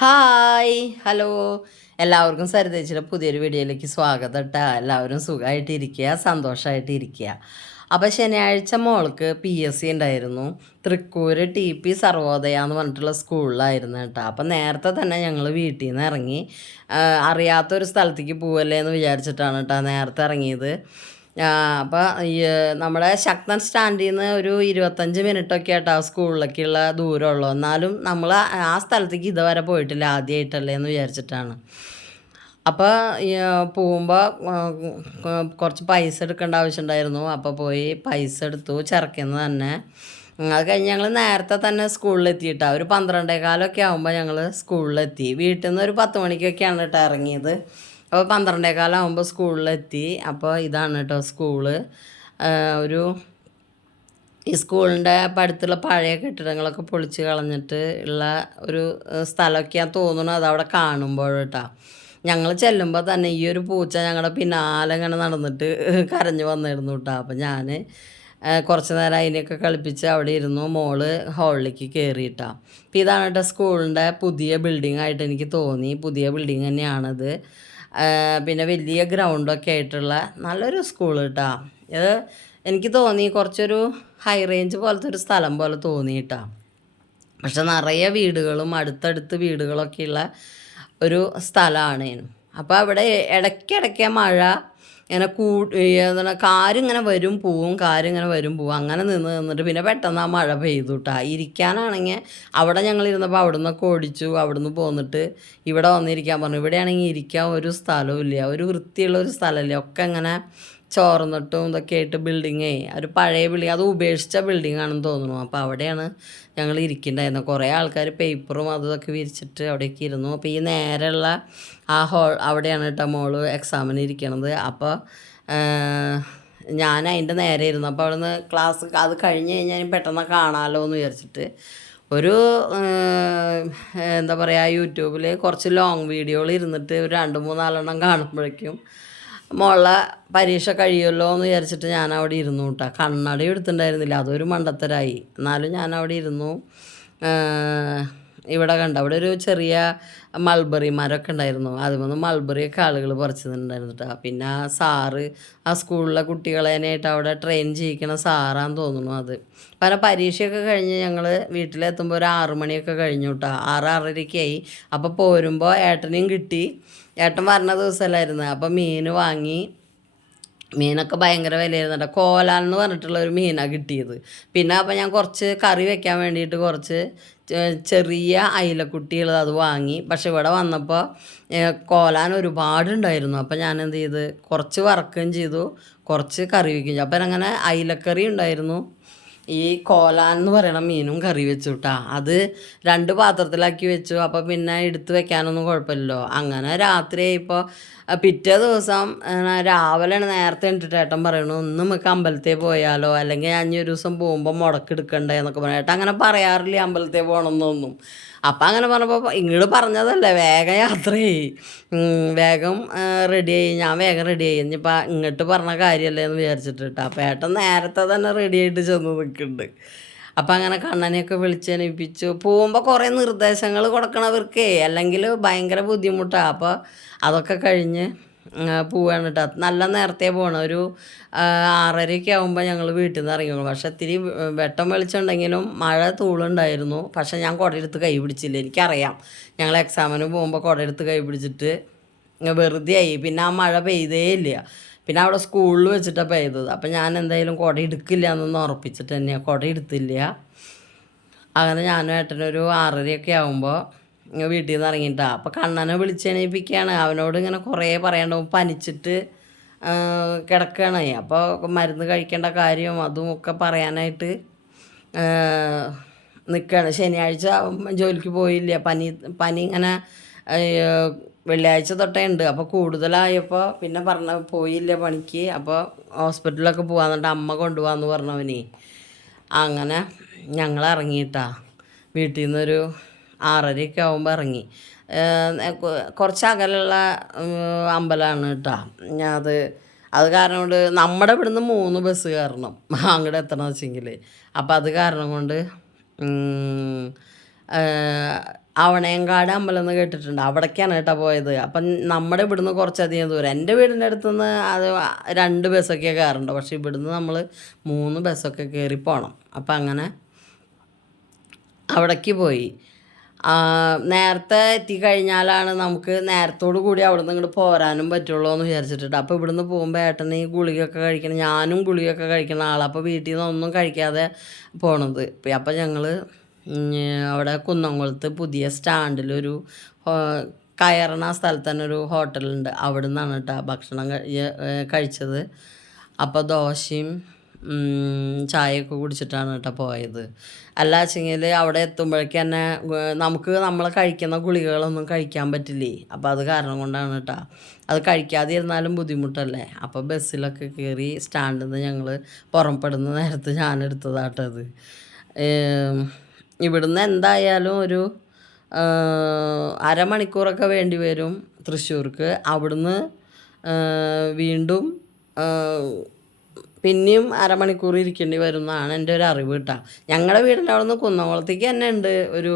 Hi hello. എല്ലാവർക്കും സരിതേച്ചിയുടെ പുതിയൊരു വീഡിയോയിലേക്ക് സ്വാഗതം കേട്ടോ എല്ലാവരും സുഖമായിട്ട് ഇരിക്കുക സന്തോഷമായിട്ട് ഇരിക്കുക അപ്പോൾ ശനിയാഴ്ച മോൾക്ക് പി എസ് സി ഉണ്ടായിരുന്നു. തൃക്കൂര് ടി പി സർവോദയ എന്ന് പറഞ്ഞിട്ടുള്ള സ്കൂളിലായിരുന്നു കേട്ടോ അപ്പോൾ നേരത്തെ തന്നെ ഞങ്ങൾ വീട്ടിൽ നിന്ന് ഇറങ്ങി അറിയാത്തൊരു സ്ഥലത്തേക്ക് പോവല്ലേ എന്ന് വിചാരിച്ചിട്ടാണ് കേട്ടോ നേരത്തെ ഇറങ്ങിയത്. അപ്പോൾ ഈ നമ്മുടെ ശക്തൻ സ്റ്റാൻഡിൽ നിന്ന് ഒരു ഇരുപത്തഞ്ച് മിനിറ്റൊക്കെ ആയിട്ട് ആ സ്കൂളിലേക്കുള്ള ദൂരമുള്ളൂ. എന്നാലും നമ്മൾ ആ സ്ഥലത്തേക്ക് ഇതുവരെ പോയിട്ടില്ല ആദ്യമായിട്ടല്ലേ എന്ന് വിചാരിച്ചിട്ടാണ്. അപ്പോൾ പോകുമ്പോൾ കുറച്ച് പൈസ എടുക്കേണ്ട ആവശ്യമുണ്ടായിരുന്നു. അപ്പോൾ പോയി പൈസ എടുത്തു ചിറക്കുന്ന തന്നെ. അത് കഴിഞ്ഞ് ഞങ്ങൾ നേരത്തെ തന്നെ സ്കൂളിലെത്തിയിട്ടാണ് ഒരു പന്ത്രണ്ടേ കാലമൊക്കെ ആകുമ്പോൾ ഞങ്ങൾ സ്കൂളിലെത്തി. വീട്ടിൽ നിന്ന് ഒരു പത്ത് മണിക്കൊക്കെയാണ് കേട്ടോ ഇറങ്ങിയത്. അപ്പോൾ പന്ത്രണ്ടേ കാലമാകുമ്പോൾ സ്കൂളിലെത്തി. അപ്പോൾ ഇതാണ് കേട്ടോ സ്കൂൾ. ഒരു ഈ സ്കൂളിന്റെ അടുത്തുള്ള പഴയ കെട്ടിടങ്ങളൊക്കെ പൊളിച്ച് കളഞ്ഞിട്ട് ഉള്ള ഒരു സ്ഥലമൊക്കെയാണ് തോന്നുന്നു അതവിടെ കേട്ടോ. ഞങ്ങൾ ചെല്ലുമ്പോൾ തന്നെ ഈ ഒരു പൂച്ച ഞങ്ങളുടെ പിന്നാലെ ഇങ്ങനെ നടന്നിട്ട് കരഞ്ഞു വന്നിരുന്നു കേട്ടോ. അപ്പം ഞാൻ കുറച്ച് നേരം അതിനെയൊക്കെ കളിപ്പിച്ച് അവിടെ ഇരുന്നു. മോൾ ഹോളിലേക്ക് കയറിയിട്ടാ അപ്പം ഇതാണ് കേട്ടോ സ്കൂളിന്റെ പുതിയ ബിൽഡിംഗ് ആയിട്ട് എനിക്ക് തോന്നി. പുതിയ ബിൽഡിംഗ് തന്നെയാണത്. പിന്നെ വലിയ ഗ്രൗണ്ടൊക്കെ ആയിട്ടുള്ള നല്ലൊരു സ്കൂൾ കേട്ടോ ഇത് എനിക്ക് തോന്നി കുറച്ചൊരു ഹൈ റേഞ്ച് പോലത്തെ ഒരു സ്ഥലം പോലെ തോന്നി കേട്ടോ പക്ഷെ നിറയെ വീടുകളും അടുത്തടുത്ത് വീടുകളൊക്കെയുള്ള ഒരു സ്ഥലമാണ്. അപ്പോൾ അവിടെ ഇടയ്ക്കിടയ്ക്ക് മഴ ഇങ്ങനെ കൂ എന്താണ് കാരിങ്ങനെ വരും പോവും കാരിങ്ങനെ വരും പോവും. അങ്ങനെ നിന്ന് നിന്നിട്ട് പിന്നെ പെട്ടെന്ന് ആ മഴ പെയ്തു കേട്ടാ ഇരിക്കാനാണെങ്കിൽ അവിടെ ഞങ്ങൾ ഇരുന്നപ്പോൾ അവിടെ നിന്നൊക്കെ ഓടിച്ചു അവിടെ നിന്ന് പോന്നിട്ട് ഇവിടെ വന്നിരിക്കാൻ പറഞ്ഞു. ഇവിടെയാണെങ്കിൽ ഇരിക്കാൻ ഒരു സ്ഥലവും ഇല്ല. ഒരു വൃത്തിയുള്ള ഒരു സ്ഥലമില്ല. ഒക്കെ ഇങ്ങനെ ചോർന്നിട്ടും ഇതൊക്കെ ആയിട്ട് ബിൽഡിങ്ങേ ഒരു പഴയ ബിൽഡിങ് അത് ഉപേക്ഷിച്ച ബിൽഡിംഗ് ആണെന്ന് തോന്നുന്നു. അപ്പോൾ അവിടെയാണ് ഞങ്ങൾ ഇരിക്കുന്നുണ്ടായിരുന്നത് കുറേ ആൾക്കാർ പേപ്പറും അതൊക്കെ വിരിച്ചിട്ട് അവിടേക്ക് ഇരുന്നു. അപ്പോൾ ഈ നേരെയുള്ള ആ ഹോൾ അവിടെയാണ് കേട്ടോ മോൾ എക്സാമിന് ഇരിക്കണത്. അപ്പോൾ ഞാൻ അതിന്റെ നേരെ ഇരുന്നു. അപ്പോൾ അവിടുന്ന് ക്ലാസ് അത് കഴിഞ്ഞ് കഴിഞ്ഞാൽ പെട്ടെന്ന് കാണാമല്ലോ എന്ന് വിചാരിച്ചിട്ട് ഒരു എന്താ പറയുക യൂട്യൂബിൽ കുറച്ച് ലോങ് വീഡിയോകൾ ഇരുന്നിട്ട് ഒരു രണ്ട് മൂന്നാലെണ്ണം കാണുമ്പോഴേക്കും മോളെ പരീക്ഷ കഴിയുമല്ലോ എന്ന് വിചാരിച്ചിട്ട് ഞാൻ അവിടെ ഇരുന്നു കേട്ടോ കണ്ണട എടുത്തിട്ടുണ്ടായിരുന്നില്ല. അതൊരു മണ്ടത്തരായി. എന്നാലും ഞാൻ അവിടെ ഇരുന്നു ഇവിടെ കണ്ട. അവിടെ ഒരു ചെറിയ മൾബറി മരമൊക്കെ ഉണ്ടായിരുന്നു അതുമൊന്ന് മൾബറിയൊക്കെ ആളുകൾ പറിച്ചിട്ടുണ്ടായിരുന്നു കേട്ടോ. പിന്നെ ആ സാറ് ആ സ്കൂളിലെ കുട്ടികളേനായിട്ട് അവിടെ ട്രെയിൻ ചെയ്യിക്കണ സാറാന്ന് തോന്നുന്നു അത്. പല പരീക്ഷയൊക്കെ കഴിഞ്ഞ് ഞങ്ങൾ വീട്ടിലെത്തുമ്പോൾ ഒരു ആറു മണിയൊക്കെ കഴിഞ്ഞു കേട്ടോ. ആറ് ആറരയ്ക്കായി അപ്പോൾ പോരുമ്പോൾ ഏട്ടനെയും കിട്ടി. ഏട്ടൻ പറഞ്ഞ ദിവസമല്ലായിരുന്നു. അപ്പോൾ മീൻ വാങ്ങി മീനൊക്കെ ഭയങ്കര വിലയായിരുന്നു കേട്ടോ. കോലാൻ എന്ന് പറഞ്ഞിട്ടുള്ള ഒരു മീനാണ് കിട്ടിയത്. പിന്നെ അപ്പോൾ ഞാൻ കുറച്ച് കറി വെക്കാൻ വേണ്ടിയിട്ട് കുറച്ച് ചെറിയ അയിലക്കുട്ടികൾ അത് വാങ്ങി. പക്ഷെ ഇവിടെ വന്നപ്പോൾ കോലാൻ കോലാൻ ഒരുപാടുണ്ടായിരുന്നു. അപ്പോൾ ഞാൻ എന്ത് ചെയ്ത് കുറച്ച് വറക്കുകയും ചെയ്തു കുറച്ച് കറി വയ്ക്കുകയും ചെയ്തു. അപ്പം അങ്ങനെ അയിലക്കറി ഉണ്ടായിരുന്നു. ഈ കോലാൻ എന്ന് പറയണ മീനും കറി വെച്ചു കേട്ടാ അത് രണ്ട് പാത്രത്തിലാക്കി വെച്ചു. അപ്പോൾ പിന്നെ എടുത്ത് വെക്കാനൊന്നും കുഴപ്പമില്ലല്ലോ. അങ്ങനെ രാത്രി ഇപ്പോൾ പിറ്റേ ദിവസം രാവിലെ നേരത്തെ എണ്ണിട്ട് ഏട്ടൻ പറയണു ഒന്ന് നമുക്ക് അമ്പലത്തിൽ പോയാലോ? അല്ലെങ്കിൽ ഞാൻ ഒരു ദിവസം പോകുമ്പോൾ മുടക്കെടുക്കണ്ടേ എന്നൊക്കെ പറഞ്ഞു ഏട്ടൻ അങ്ങനെ പറയാറില്ല അമ്പലത്തിൽ പോകണമെന്നൊന്നും അപ്പം അങ്ങനെ പറഞ്ഞപ്പോൾ ഇങ്ങോട്ട് പറഞ്ഞതല്ലേ വേഗം യാത്ര ചെയ്യ് വേഗം റെഡി ആയി. ഞാൻ വേഗം റെഡി ആയി. ഇനിയിപ്പോൾ ഇങ്ങോട്ട് പറഞ്ഞ കാര്യമല്ലേ എന്ന് വിചാരിച്ചിട്ട് കേട്ടോ അപ്പം ഏട്ടൻ നേരത്തെ തന്നെ റെഡി ആയിട്ട് ചെന്ന് നിൽക്കുന്നുണ്ട് അപ്പം അങ്ങനെ കണ്ണനെയൊക്കെ വിളിച്ചനുപ്പിച്ചു. പോകുമ്പോൾ കുറേ നിർദ്ദേശങ്ങൾ കൊടുക്കണവർക്ക് അല്ലെങ്കിൽ ഭയങ്കര ബുദ്ധിമുട്ടാണ് അപ്പോൾ അതൊക്കെ കഴിഞ്ഞ് പോവാണ് കേട്ടോ നല്ല നേരത്തെ പോകണം ഒരു ആറരയൊക്കെ ആകുമ്പോൾ ഞങ്ങൾ വീട്ടിൽ നിന്ന് ഇറങ്ങിക്കോളും പക്ഷെ ഇത്തിരി വെട്ടം വെളിച്ചുണ്ടെങ്കിലും മഴ തൂളുണ്ടായിരുന്നു. പക്ഷെ ഞാൻ കുടയെടുത്ത് കൈ പിടിച്ചില്ല. എനിക്കറിയാം. ഞങ്ങൾ എക്സാമിന് പോകുമ്പോൾ കുടയെടുത്ത് കൈ പിടിച്ചിട്ട് വെറുതെ ആയി പിന്നെ ആ മഴ പെയ്തേ ഇല്ല പിന്നെ അവിടെ സ്കൂളിൽ വെച്ചിട്ടാണ് പെയ്തത് അപ്പം ഞാൻ എന്തായാലും കുട എടുക്കില്ല എന്നൊന്ന് ഉറപ്പിച്ചിട്ട് തന്നെയാണ് കുട എടുത്തില്ല. അങ്ങനെ ഞാനും ഏട്ടനൊരു ആറരയൊക്കെ ആകുമ്പോൾ വീട്ടിൽ നിന്ന് ഇറങ്ങിയിട്ടാണ് അപ്പോൾ കണ്ണനെ വിളിച്ചെണീപ്പിക്കുകയാണ് അവനോട് ഇങ്ങനെ കുറേ പറയേണ്ട പനിച്ചിട്ട് കിടക്കുകയാണ്. അപ്പോൾ മരുന്ന് കഴിക്കേണ്ട കാര്യം അതും ഒക്കെ പറയാനായിട്ട് നിൽക്കുകയാണ്. ശനിയാഴ്ച ജോലിക്ക് പോയില്ല. പനി പനി ഇങ്ങനെ വെള്ളിയാഴ്ച തൊട്ടേ ഉണ്ട്. അപ്പോൾ കൂടുതലായപ്പോൾ പിന്നെ പറഞ്ഞ പോയില്ല പണിക്ക്. അപ്പോൾ ഹോസ്പിറ്റലിലൊക്കെ പോകാന്നിട്ട് അമ്മ കൊണ്ടുപോകാമെന്ന് പറഞ്ഞവനെ. അങ്ങനെ ഞങ്ങൾ ഇറങ്ങിയിട്ടാ. വീട്ടിൽ നിന്നൊരു ആറരയൊക്കെ ആകുമ്പോൾ ഇറങ്ങി. കുറച്ച് അകലുള്ള അമ്പലമാണ് കേട്ടോ. ഞാൻ അത് അത് കാരണം കൊണ്ട് നമ്മുടെ ഇവിടുന്ന് മൂന്ന് ബസ് കയറണം. അങ്ങോട്ട് എത്തണം വെച്ചെങ്കിൽ അപ്പോൾ അത് കാരണം കൊണ്ട് അവണയങ്കാട് അമ്പലം എന്ന് കേട്ടിട്ടുണ്ട്. അവിടേക്കാണ് കേട്ടോ പോയത്. അപ്പം നമ്മുടെ ഇവിടുന്ന് കുറച്ചധികം ദൂരം. എന്റെ വീടിന്റെ അടുത്തുനിന്ന് അത് രണ്ട് ബസ്സൊക്കെ കയറുണ്ട് പക്ഷേ ഇവിടുന്ന് നമ്മൾ മൂന്ന് ബസ്സൊക്കെ കയറി പോകണം അപ്പം അങ്ങനെ അവിടേക്ക് പോയി. നേരത്തെ എത്തിക്കഴിഞ്ഞാലാണ് നമുക്ക് നേരത്തോടു കൂടി അവിടെ നിന്ന് ഇങ്ങോട്ട് പോരാനും പറ്റുള്ളൂ എന്ന് വിചാരിച്ചിട്ടുണ്ട്. അപ്പോൾ ഇവിടുന്ന് പോകുമ്പോൾ ഏട്ടൻ ഈ ഗുളികയൊക്കെ കഴിക്കണം. ഞാനും ഗുളികയൊക്കെ കഴിക്കുന്ന ആളാണ് അപ്പോൾ വീട്ടിൽ നിന്നൊന്നും കഴിക്കാതെ പോണത്. അപ്പോൾ ഞങ്ങൾ അവിടെ കുന്നംകുളത്ത് പുതിയ സ്റ്റാൻഡിലൊരു കയറണ സ്ഥലത്ത് തന്നെ ഒരു ഹോട്ടലുണ്ട് അവിടെ നിന്നാണ് കേട്ടോ ഭക്ഷണം കഴിച്ചത്. അപ്പോൾ ദോശയും ചായയൊക്കെ കുടിച്ചിട്ടാണ് കേട്ടോ പോയത്. അല്ല വെച്ചെങ്കിൽ അവിടെ എത്തുമ്പോഴേക്ക് തന്നെ നമുക്ക് നമ്മൾ കഴിക്കുന്ന ഗുളികകളൊന്നും കഴിക്കാൻ പറ്റില്ലേ? അപ്പോൾ അത് കാരണം കൊണ്ടാണ് കേട്ടോ അത് കഴിക്കാതെ ഇരുന്നാലും ബുദ്ധിമുട്ടല്ലേ? അപ്പോൾ ബസ്സിലൊക്കെ കയറി സ്റ്റാൻഡിൽ നിന്ന് ഞങ്ങൾ പുറപ്പെടുന്ന നേരത്ത് ഞാൻ എടുത്തതാട്ടത് ഇവിടുന്ന് എന്തായാലും ഒരു അരമണിക്കൂറൊക്കെ വേണ്ടി വരും തൃശ്ശൂർക്ക്. അവിടുന്ന് വീണ്ടും പിന്നെയും അരമണിക്കൂർ ഇരിക്കേണ്ടി വരുന്നതാണ് എന്റെ ഒരു അറിവ് കേട്ടോ. ഞങ്ങളുടെ വീടിന്റെ അവിടെ നിന്ന് കുന്നംകുളത്തേക്ക് തന്നെ ഉണ്ട് ഒരു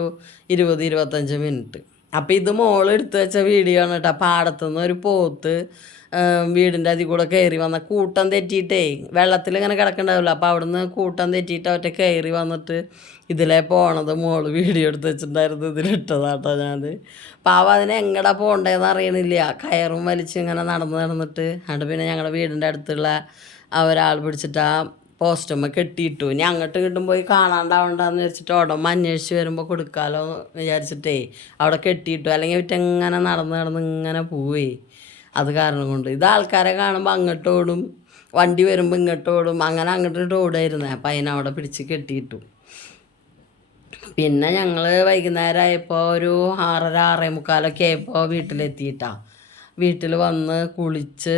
ഇരുപത് ഇരുപത്തഞ്ച് മിനിറ്റ്. അപ്പോൾ ഇത് മോളെടുത്ത് വെച്ച വീഡിയോ ആണ് കേട്ടോ. പാടത്തുനിന്ന് ഒരു പോത്ത് വീടിന്റെ അതിൽ കൂടെ കയറി വന്ന കൂട്ടം തെറ്റിയിട്ടേ വെള്ളത്തിൽ ഇങ്ങനെ കിടക്കണ്ടാവില്ല. അപ്പോൾ അവിടുന്ന് കൂട്ടം തെറ്റിയിട്ട് ഒറ്റ കയറി വന്നിട്ട് ഇതിലേ പോണത് മോൾ വീഡിയോ എടുത്ത് വെച്ചിട്ടുണ്ടായിരുന്നു ഇതിലിട്ടതാട്ടോ ഞാൻ പാവം അതിനെ എങ്ങടാ പോകണ്ടേന്ന് അറിയണില്ല. കയറും വലിച്ച് ഇങ്ങനെ നടന്ന് നടന്നിട്ട് അവിടെ പിന്നെ ഞങ്ങളുടെ വീടിന്റെ അടുത്തുള്ള ഒരാൾ പിടിച്ചിട്ട് ആ പോസ്റ്റുമ്മ കെട്ടിയിട്ടു. ഇനി അങ്ങോട്ട് കിട്ടും പോയി കാണാണ്ടാവണ്ടെന്ന് വെച്ചിട്ട് ഉടമ്പ അന്വേഷിച്ച് വരുമ്പോൾ കൊടുക്കാമല്ലോ വിചാരിച്ചിട്ടേ അവിടെ കെട്ടിയിട്ടു. അല്ലെങ്കിൽ എങ്ങനെ നടന്ന് നടന്ന് ഇങ്ങനെ പോവേ. അത് കാരണം കൊണ്ട്. ഇത് ആൾക്കാരെ കാണുമ്പോൾ അങ്ങോട്ട് ഓടും. വണ്ടി വരുമ്പോൾ ഇങ്ങോട്ട് ഓടും. അങ്ങനെ അങ്ങോട്ട് ഓടായിരുന്നേ അപ്പം അതിനവിടെ പിടിച്ച് കെട്ടിയിട്ടു. പിന്നെ ഞങ്ങൾ വൈകുന്നേരം ആയപ്പോൾ ഒരു ആറര ആറേ മുക്കാലൊക്കെ ആയപ്പോൾ വീട്ടിലെത്തിയിട്ടാ. വീട്ടിൽ വന്ന് കുളിച്ച്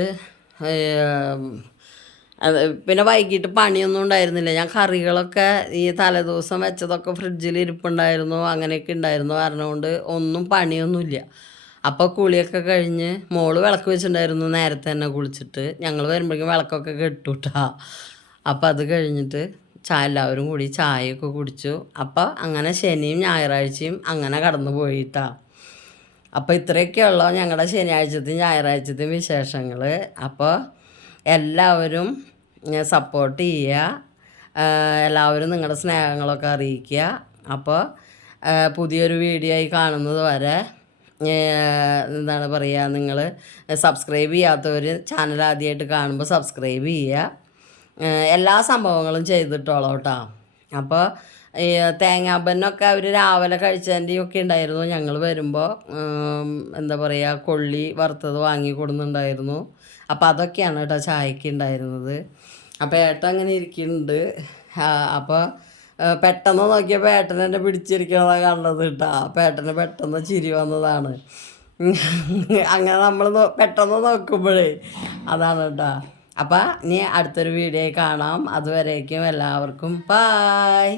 പിന്നെ വൈകിട്ട് പണിയൊന്നും ഉണ്ടായിരുന്നില്ല. ഞാൻ കറികളൊക്കെ ഈ തലേദിവസം വെച്ചതൊക്കെ ഫ്രിഡ്ജിൽ ഇരിപ്പുണ്ടായിരുന്നു അങ്ങനെയൊക്കെ ഉണ്ടായിരുന്നു. കാരണം കൊണ്ട് ഒന്നും പണിയൊന്നുമില്ല. അപ്പോൾ കുളിയൊക്കെ കഴിഞ്ഞ് മോൾ വിളക്ക് വെച്ചിട്ടുണ്ടായിരുന്നു നേരത്തെ തന്നെ കുളിച്ചിട്ട്. ഞങ്ങൾ വരുമ്പോഴേക്കും വിളക്കൊക്കെ കെട്ടുട്ടാ. അപ്പോൾ അത് കഴിഞ്ഞിട്ട് ചായ എല്ലാവരും കൂടി ചായയൊക്കെ കുടിച്ചു. അപ്പോൾ അങ്ങനെ ശനിയും ഞായറാഴ്ചയും അങ്ങനെ കടന്നു പോയിട്ടാ. അപ്പോൾ ഇത്രയൊക്കെയുള്ളൂ ഞങ്ങളുടെ ശനിയാഴ്ചത്തെയും ഞായറാഴ്ചത്തെയും വിശേഷങ്ങൾ അപ്പോൾ എല്ലാവരും സപ്പോർട്ട് ചെയ്യുക എല്ലാവരും നിങ്ങളുടെ സ്നേഹങ്ങളൊക്കെ അറിയിക്കുക. അപ്പോൾ പുതിയൊരു വീഡിയോ ആയി കാണുന്നത് വരെ എന്താണ് പറയുക നിങ്ങൾ സബ്സ്ക്രൈബ് ചെയ്യാത്തവർ ചാനൽ ആദ്യമായിട്ട് കാണുമ്പോൾ സബ്സ്ക്രൈബ് ചെയ്യുക എല്ലാ സംഭവങ്ങളും ചെയ്തിട്ടോളോ കേട്ടോ അപ്പോൾ തേങ്ങാപ്പന്നൊക്കെ അവർ രാവിലെ കഴിച്ചതിന്റെയും ഒക്കെ ഉണ്ടായിരുന്നു. ഞങ്ങൾ വരുമ്പോൾ എന്താ പറയുക കൊള്ളി വറുത്തത് വാങ്ങി കൊടുക്കുന്നുണ്ടായിരുന്നു അപ്പോൾ അതൊക്കെയാണ് കേട്ടോ ചായക്ക് ഉണ്ടായിരുന്നത്. അപ്പോൾ ഏട്ടൻ അങ്ങനെ ഇരിക്കുന്നുണ്ട് അപ്പോൾ പെട്ടെന്ന് നോക്കിയപ്പോൾ ഏട്ടൻ എന്നെ പിടിച്ചിരിക്കണതാണ് കണ്ടത് കേട്ടോ. അപ്പോൾ ഏട്ടന് പെട്ടെന്ന് ചിരി വന്നതാണ്. അങ്ങനെ നമ്മൾ പെട്ടെന്ന് നോക്കുമ്പോഴേ അതാണ് കേട്ടോ. അപ്പം ഇനി അടുത്തൊരു വീഡിയോ കാണാം. അതുവരേക്കും എല്ലാവർക്കും ബായ്